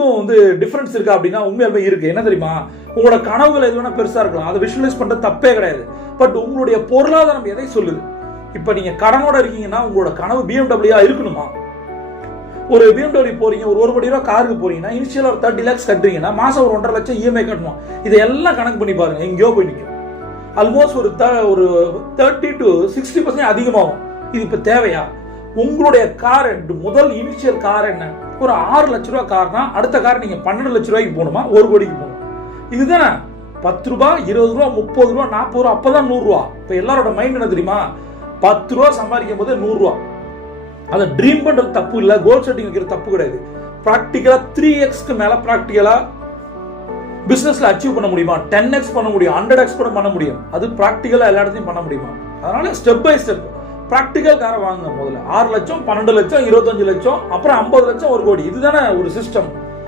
இதுக்கும் வந்து டிஃபரன்ஸ் இருக்கா அப்படின்னா உண்மையாலுமே இருக்கு. என்ன தெரியுமா, உங்களோட கனவுகள் எது வேணா பெருசா இருக்கலாம், அதை விஷுவலைஸ் பண்றது தப்பே கிடையாது. பட் உங்களுடைய பொருளாதாரம் எதை சொல்லுது? இப்ப நீங்க கடனோட இருக்கீங்கன்னா உங்களோட கனவு BMW இருக்கணுமா? ஒரு BMW போறீங்க, ஒரு 1 கோடி ரூபாய் காருக்கு போறீங்கன்னா இனிஷியலா ஒரு 30 lakhs கட்டுறீங்கன்னா மாசம் ஒரு 1.5 லட்சம் EMI கட்டணும். இதெல்லாம் கணக்கு பண்ணி பாருங்க, எங்கேயோ போய் நிற்கும். ஆல்மோஸ்ட் ஒரு 30 to 60% அதிகமாகும். இது இப்ப தேவையா? உங்களுடைய கார் முதல் இனிஷியல் கார் என்ன? ஒரு 6 லட்ச ரூபாய் கார்னா அடுத்த கார் நீங்க 12 லட்ச ரூபாய்க்கு போகணுமா, 1 கோடிக்கு போகணும்? இதுதானே 10 ரூபாய், 20 ரூபாய், 30 ரூபாய், 40 ரூபாய், அப்பதான் 100 ரூபாய். இப்ப எல்லாரோட மைண்ட் என்ன தெரியுமா, 10 ரூபாய் சம்பாதிக்கும் போது 100 ரூபாய். அதை ட்ரீம் பண்றது தப்பு இல்ல, கோல் செட்டிங் வைக்கிறது தப்பு கிடையாது. பிராக்டிகலா 3x மேல பிராக்டிகலா பிசினஸ்ல அச்சீவ் பண்ண முடியுமா? 10x பண்ண முடியும், 100x கூட பண்ண முடியும். அது பிராக்டிகலா எல்லா இடத்தையும் பண்ண முடியுமா? அதனால ஸ்டெப் பை ஸ்டெப் பிராக்டிகல் காரை வாங்க. முதல்ல 6 லட்சம், 12 லட்சம், 25 லட்சம், அப்புறம் 50 லட்சம், 1 கோடி. இதுதானே ஒரு சிஸ்டம்.